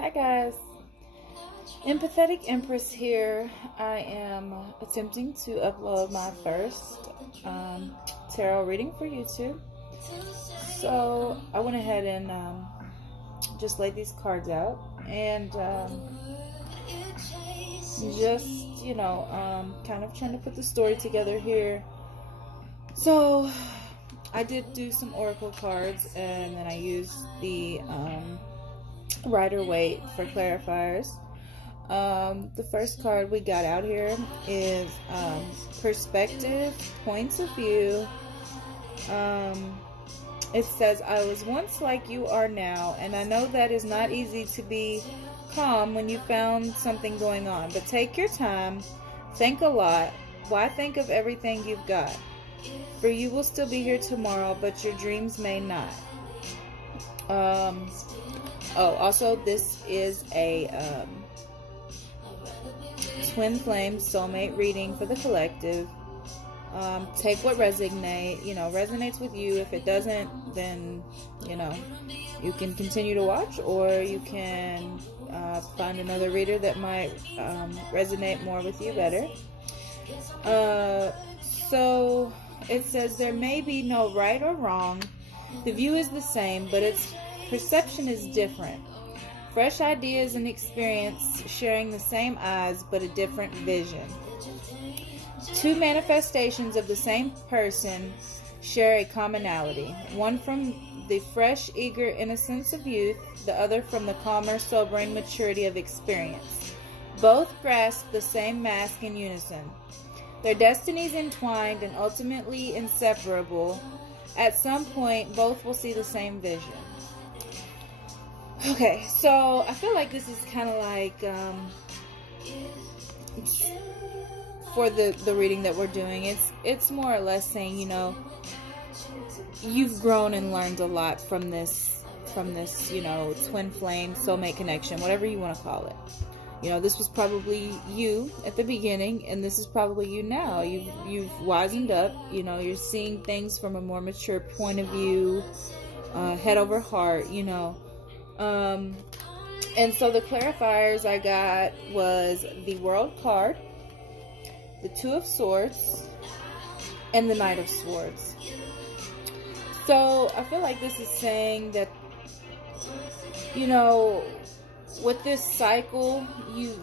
Hi guys, Empathetic Empress here. I am attempting to upload my first tarot reading for YouTube. So I went ahead and just laid these cards out and just, kind of trying to put the story together here. So I did do some oracle cards, and then I used the Rider-Waite for clarifiers. The first card we got out here is perspective, points of view. It says, I was once like you are now, and I know that is not easy to be calm when you found something going on, but take your time, think a lot. Why think of everything you've got? For you will still be here tomorrow, but your dreams may not. Also, this is a twin flame soulmate reading for the collective. Take what resonates with you. If it doesn't, then, you can continue to watch, or you can find another reader that might resonate more with you better. So it says there may be no right or wrong. The view is the same, but its perception is different. Fresh ideas and experience sharing the same eyes, but a different vision. Two manifestations of the same person share a commonality. One from the fresh, eager innocence of youth, the other from the calmer, sobering maturity of experience. Both grasp the same mask in unison. Their destinies entwined and ultimately inseparable. At some point, both will see the same vision. Okay, so I feel like this is kind of like, for the reading that we're doing, it's more or less saying, you've grown and learned a lot from this, twin flame, soulmate connection, whatever you want to call it. This was probably you at the beginning, and this is probably you now. You've wisened up. You're seeing things from a more mature point of view, head over heart. And so the clarifiers I got was the World card, the Two of Swords, and the Knight of Swords. So I feel like this is saying that, with this cycle, you've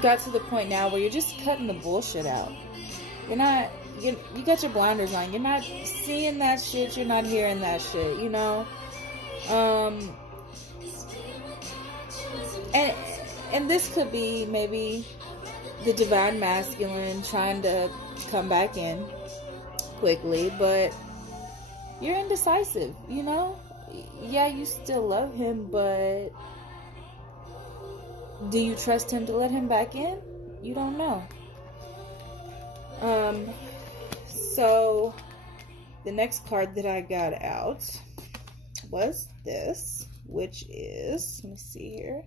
got to the point now where you're just cutting the bullshit out. You got your blinders on. You're not seeing that shit. You're not hearing that shit. And this could be maybe the divine masculine trying to come back in quickly, but you're indecisive. Yeah, you still love him, but do you trust him to let him back in? You don't know. So the next card that I got out was this, which is, let me see here.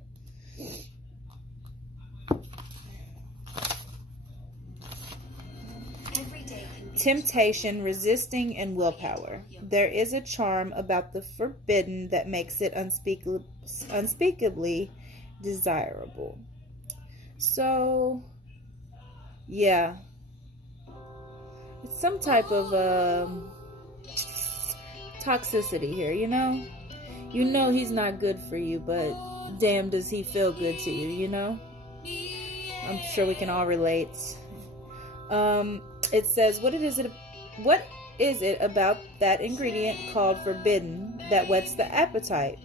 Temptation, resisting, and willpower. There is a charm about the forbidden that makes it unspeakably desirable. So, yeah. It's some type of toxicity here, he's not good for you, but damn does he feel good to you, I'm sure we can all relate. It says, what is it about that ingredient called forbidden that whets the appetite?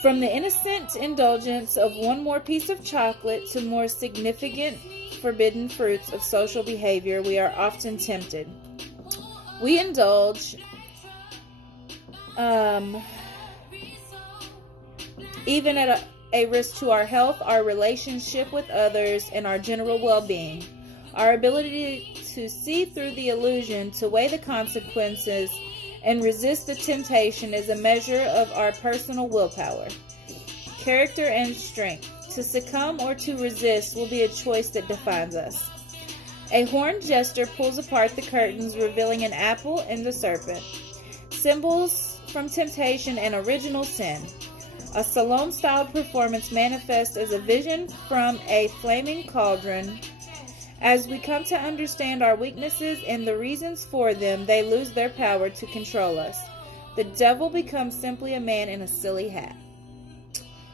From the innocent indulgence of one more piece of chocolate to more significant forbidden fruits of social behavior, we are often tempted. We indulge even at a risk to our health, our relationship with others, and our general well-being. Our ability to see through the illusion, to weigh the consequences, and resist the temptation is a measure of our personal willpower, character, and strength. To succumb or to resist will be a choice that defines us. A horned jester pulls apart the curtains, revealing an apple and a serpent. Symbols from temptation and original sin. A Salome-style performance manifests as a vision from a flaming cauldron. As we come to understand our weaknesses and the reasons for them, they lose their power to control us. The devil becomes simply a man in a silly hat.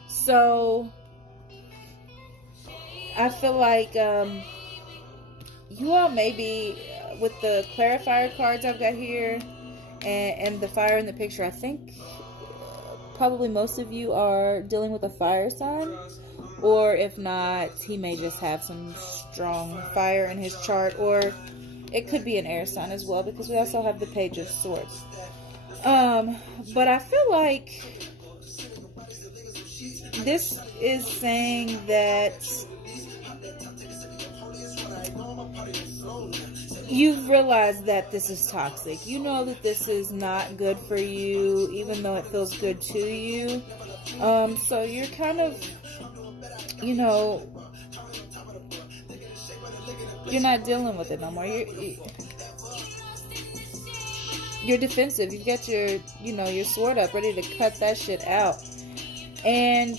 So, I feel like you all maybe, with the clarifier cards I've got here, and the fire in the picture, I think probably most of you are dealing with a fire sign, or if not, he may just have some strong fire in his chart, or it could be an air sign as well, because we also have the Page of Swords. But I feel like this is saying that you've realized that this is toxic. You know that this is not good for you, even though it feels good to you. So you're kind of, you know, you're not dealing with it no more. You're defensive. You've got your, you know, your sword up, ready to cut that shit out. And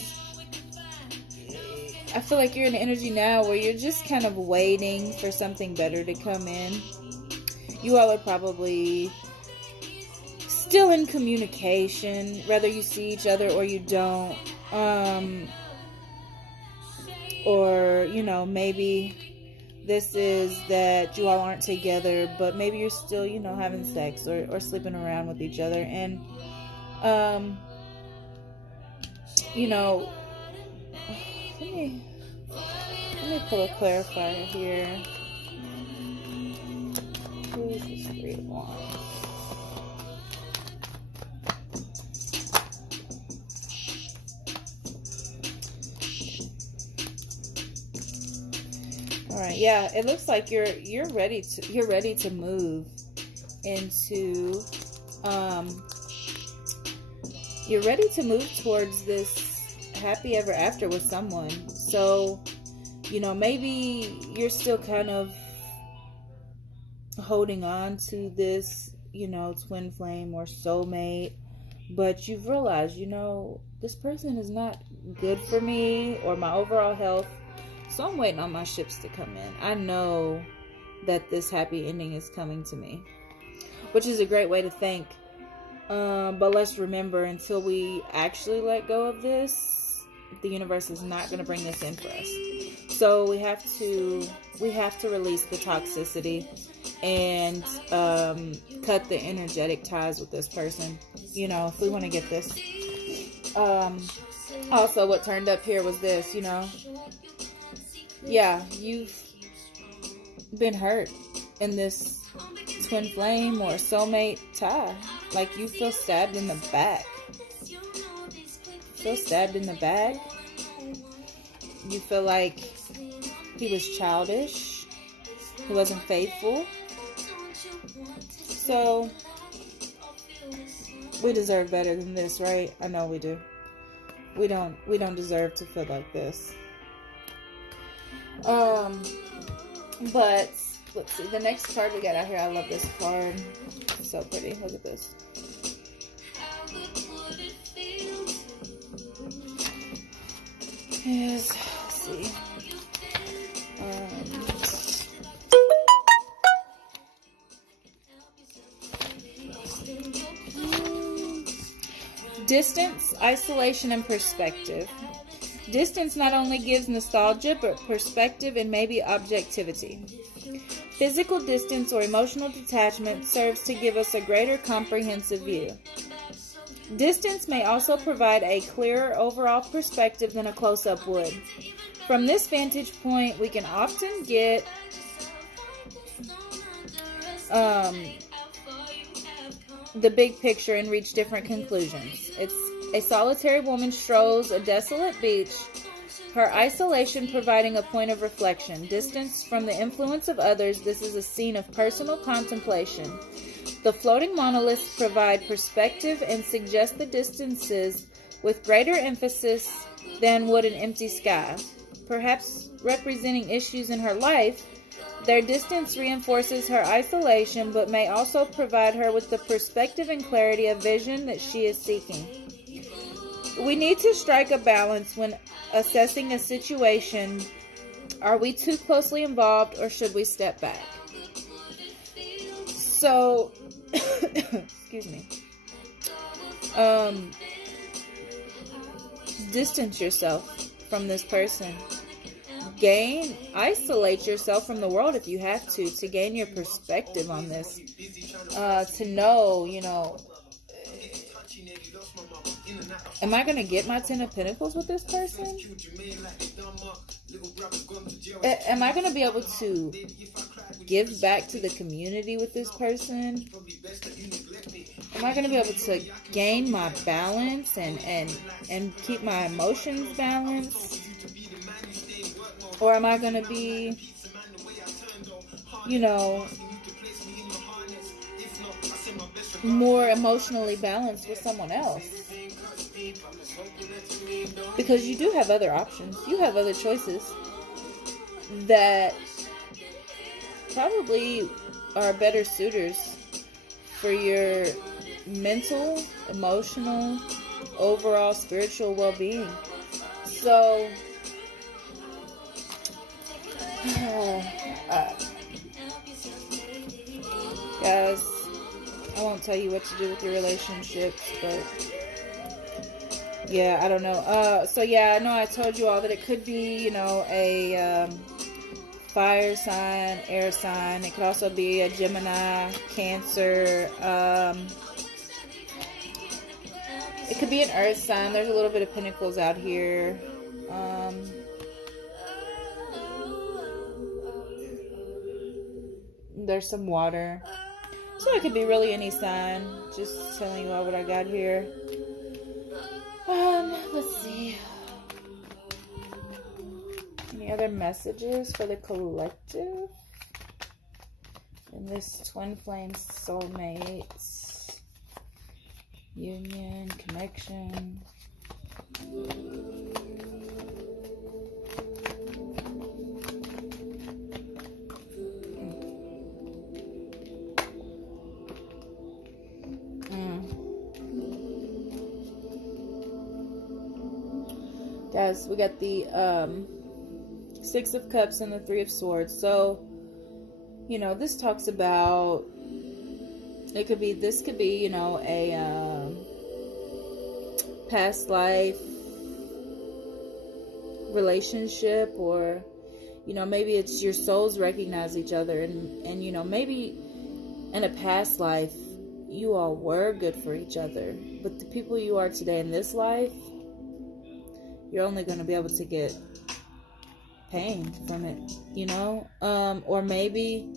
I feel like you're in an energy now where you're just kind of waiting for something better to come in. You all are probably still in communication, whether you see each other or you don't. Or, you know, maybe this is that you all aren't together, but maybe you're still, you know, having sex or sleeping around with each other. And, you know, let me pull a clarifier here. Who's this 3 of Wands? All right, yeah, it looks like you're ready to move into you're ready to move towards this happy ever after with someone. So, you know, maybe you're still kind of holding on to this, you know, twin flame or soulmate, but you've realized, you know, this person is not good for me or my overall health. So I'm waiting on my ships to come in. I know that this happy ending is coming to me, which is a great way to think. But let's remember, until we actually let go of this, the universe is not going to bring this in for us. So we have to release the toxicity and cut the energetic ties with this person, you know, if we want to get this. Also, what turned up here was this, you know. Yeah, you've been hurt in this twin flame or soulmate tie. Like, you feel stabbed in the back. You feel like he was childish. He wasn't faithful. So, we deserve better than this, right? I know we do. We don't deserve to feel like this. But let's see, the next card we got out here, I love this card. It's so pretty. Look at this. Yes, let's see. Distance, isolation, and perspective. Distance not only gives nostalgia, but perspective and maybe objectivity. Physical distance or emotional detachment serves to give us a greater comprehensive view. Distance may also provide a clearer overall perspective than a close-up would. From this vantage point, we can often get the big picture and reach different conclusions. It's a solitary woman strolls a desolate beach, her isolation providing a point of reflection. Distance from the influence of others, this is a scene of personal contemplation. The floating monoliths provide perspective and suggest the distances with greater emphasis than would an empty sky. Perhaps representing issues in her life, Their distance reinforces her isolation, but may also provide her with the perspective and clarity of vision that she is seeking. We need to strike a balance when assessing a situation. Are we too closely involved, or should we step back? So, excuse me. Distance yourself from this person. Isolate yourself from the world if you have to gain your perspective on this. To know, am I going to get my 10 of Pentacles with this person? Am I going to be able to give back to the community with this person? Am I going to be able to gain my balance and keep my emotions balanced? Or am I going to be, more emotionally balanced with someone else? Because you do have other options. You have other choices that probably are better suitors for your mental, emotional, overall spiritual well-being. So, guys, I won't tell you what to do with your relationships, but yeah, I don't know. So yeah, I know I told you all that it could be, a fire sign, air sign. It could also be a Gemini, Cancer. It could be an earth sign. There's a little bit of Pentacles out here. There's some water. So it could be really any sign. Just telling you all what I got here. Let's see. Any other messages for the collective? In this twin flame soulmates. Union, connection. Guys, we got the Six of Cups and the Three of Swords. So, this talks about, this could be, a past life relationship, or, maybe it's your souls recognize each other, and maybe in a past life, you all were good for each other. But the people you are today in this life, you're only going to be able to get pain from it, or maybe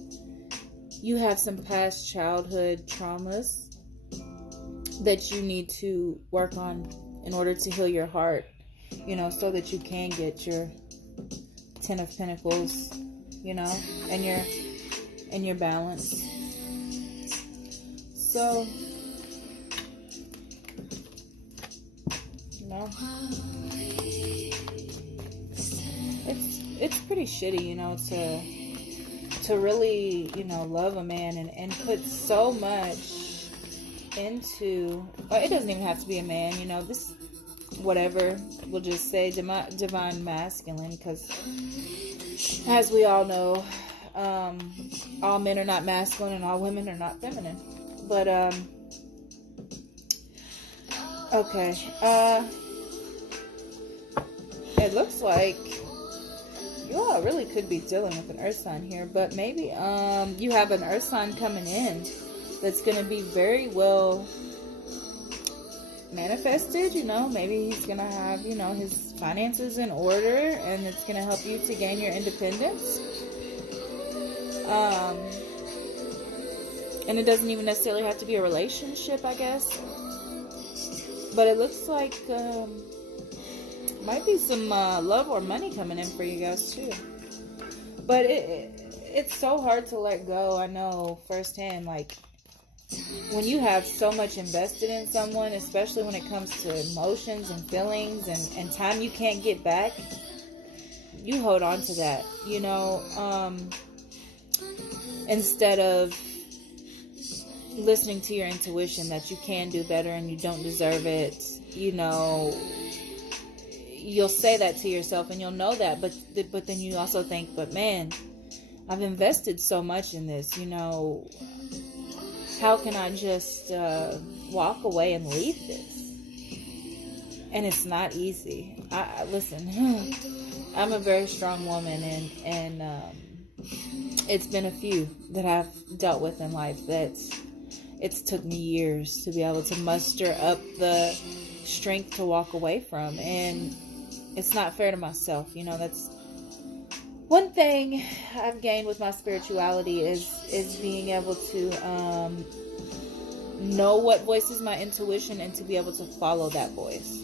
you have some past childhood traumas that you need to work on in order to heal your heart, so that you can get your 10 of Pentacles, and your balance. So, it's pretty shitty, to really, love a man and put so much into, or it doesn't even have to be a man, this, whatever, we'll just say divine masculine, because as we all know, all men are not masculine and all women are not feminine. But, okay, it looks like you all really could be dealing with an earth sign here, but maybe you have an earth sign coming in that's going to be very well manifested. Maybe he's going to have, his finances in order, and it's going to help you to gain your independence. And it doesn't even necessarily have to be a relationship, I guess. But it looks like might be some love or money coming in for you guys too. But it's so hard to let go. I know firsthand, like when you have so much invested in someone, especially when it comes to emotions and feelings and time you can't get back, you hold on to that, instead of listening to your intuition that you can do better and you don't deserve it. You know, you'll say that to yourself and you'll know that, but then you also think, but man, I've invested so much in this, you know, how can I just walk away and leave this? And it's not easy. Listen, I'm a very strong woman, and it's been a few that I've dealt with in life that it's took me years to be able to muster up the strength to walk away from, and it's not fair to myself. You know, that's one thing I've gained with my spirituality is being able to know what voices my intuition and to be able to follow that voice.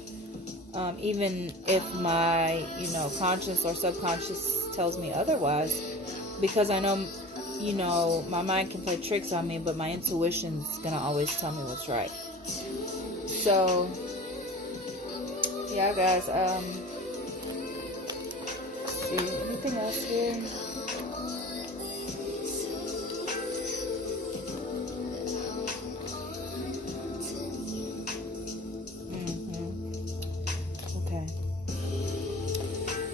Even if my, you know, conscious or subconscious tells me otherwise, because I know, you know, my mind can play tricks on me, but my intuition's gonna always tell me what's right. So, yeah, guys, let's see, anything else here?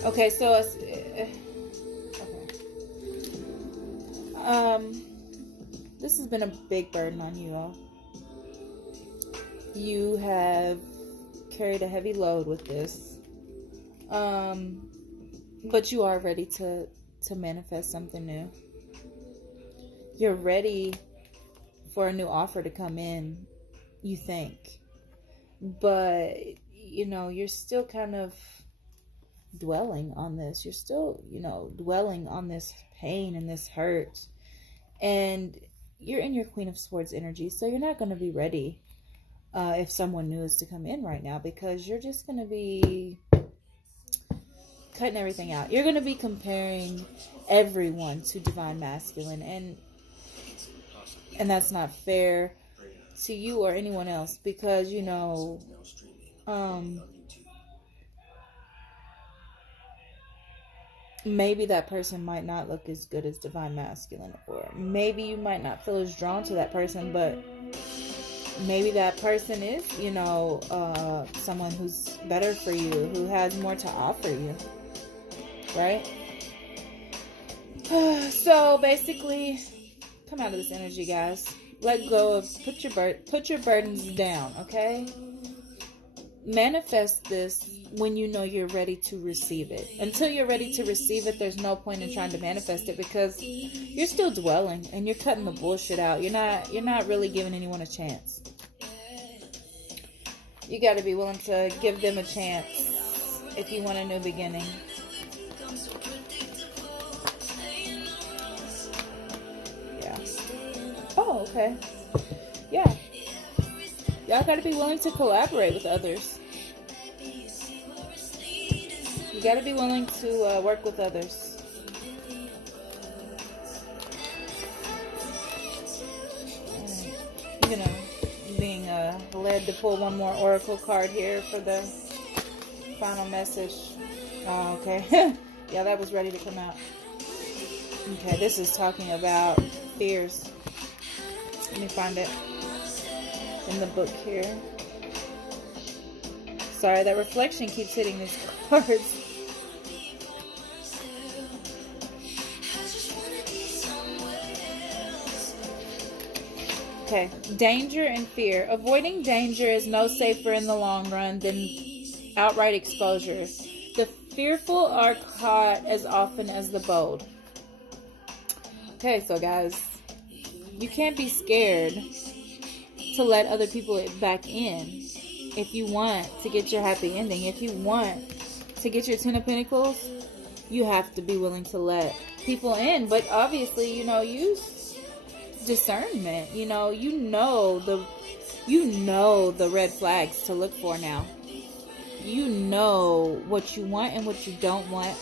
Okay, so this has been a big burden on you all. You have carried a heavy load with this, but you are ready to manifest something new. You're ready for a new offer to come in, you think, but you know, you're still kind of dwelling on this. You're still, you know, dwelling on this pain and this hurt, and you're in your Queen of Swords energy, so you're not going to be ready if someone new is to come in right now, because you're just going to be cutting everything out. You're going to be comparing everyone to Divine Masculine, and that's not fair to you or anyone else, because, you know, maybe that person might not look as good as Divine Masculine, or maybe you might not feel as drawn to that person, but maybe that person is, you know, someone who's better for you, who has more to offer you, right? So basically, come out of this energy, guys. Let go of, put your burdens down, okay? Manifest this when you know you're ready to receive it. Until you're ready to receive it, there's no point in trying to manifest it, because you're still dwelling and you're cutting the bullshit out. You're not really giving anyone a chance. You got to be willing to give them a chance if you want a new beginning. Yeah. Oh, okay. Yeah. Y'all got to be willing to collaborate with others. You got to be willing to work with others. You know, being led to pull one more oracle card here for the final message. Oh, okay. Yeah, that was ready to come out. Okay, this is talking about fears. Let me find it in the book here. Sorry, that reflection keeps hitting these cards. Okay, danger and fear. Avoiding danger is no safer in the long run than outright exposure. The fearful are caught as often as the bold. Okay, so guys, you can't be scared to let other people back in. If you want to get your happy ending, if you want to get your 10 of Pentacles, you have to be willing to let people in. But obviously, you know, use discernment. You know the red flags to look for now. You know what you want and what you don't want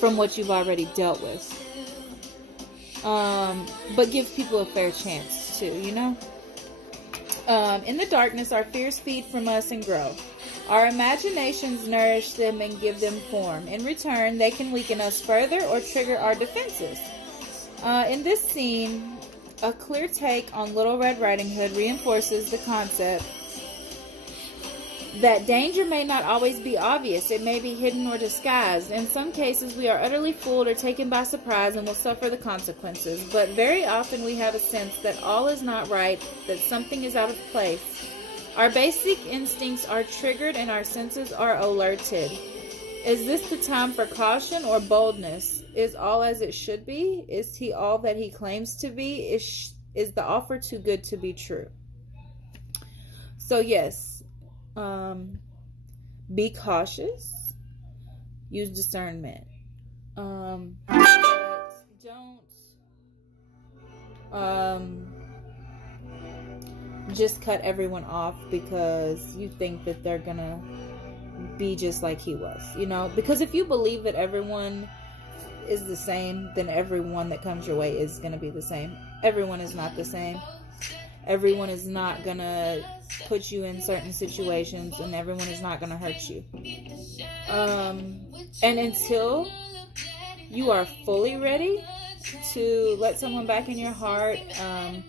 from what you've already dealt with. But give people a fair chance too, you know? In the darkness, our fears feed from us and grow. Our imaginations nourish them and give them form. In return, they can weaken us further or trigger our defenses. In this scene, a clear take on Little Red Riding Hood reinforces the concept that danger may not always be obvious. It may be hidden or disguised. In some cases, we are utterly fooled or taken by surprise and will suffer the consequences. But very often we have a sense that all is not right, that something is out of place. Our basic instincts are triggered and our senses are alerted. Is this the time for caution or boldness? Is all as it should be? Is he all that he claims to be? Is the offer too good to be true? So yes, be cautious. Use discernment. Don't just cut everyone off because you think that they're gonna be just like he was, because if you believe that everyone is the same, then everyone that comes your way is gonna be the same. Everyone is not the same. Everyone is not gonna put you in certain situations, and everyone is not gonna hurt you. And until you are fully ready to let someone back in your heart, and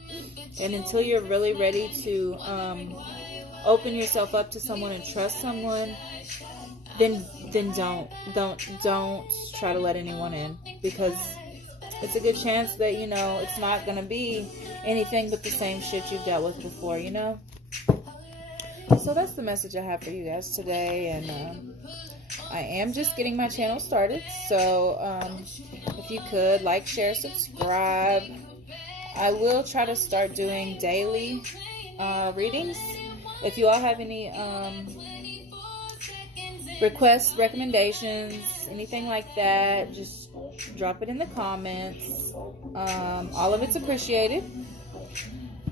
until you're really ready to open yourself up to someone and trust someone, then don't try to let anyone in, because it's a good chance that it's not gonna be anything but the same shit you've dealt with before. So that's the message I have for you guys today, and I am just getting my channel started, so if you could like, share, subscribe. I will try to start doing daily readings. If you all have any requests, recommendations, anything like that, just drop it in the comments. All of it's appreciated.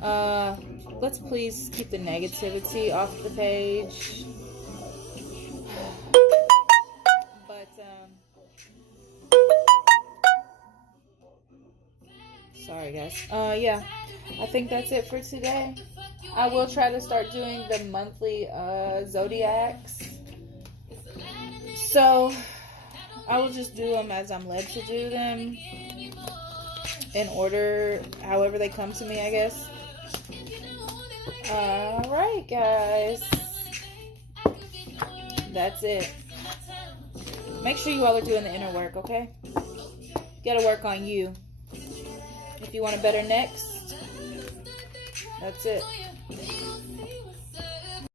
Let's please keep the negativity off the page. But sorry guys. Yeah, I think that's it for today. I will try to start doing the monthly zodiacs. So I will just do them as I'm led to do them, in order, however they come to me, I guess. Alright, guys. That's it. Make sure you all are doing the inner work, okay? Gotta work on you. If you want a better next, that's it.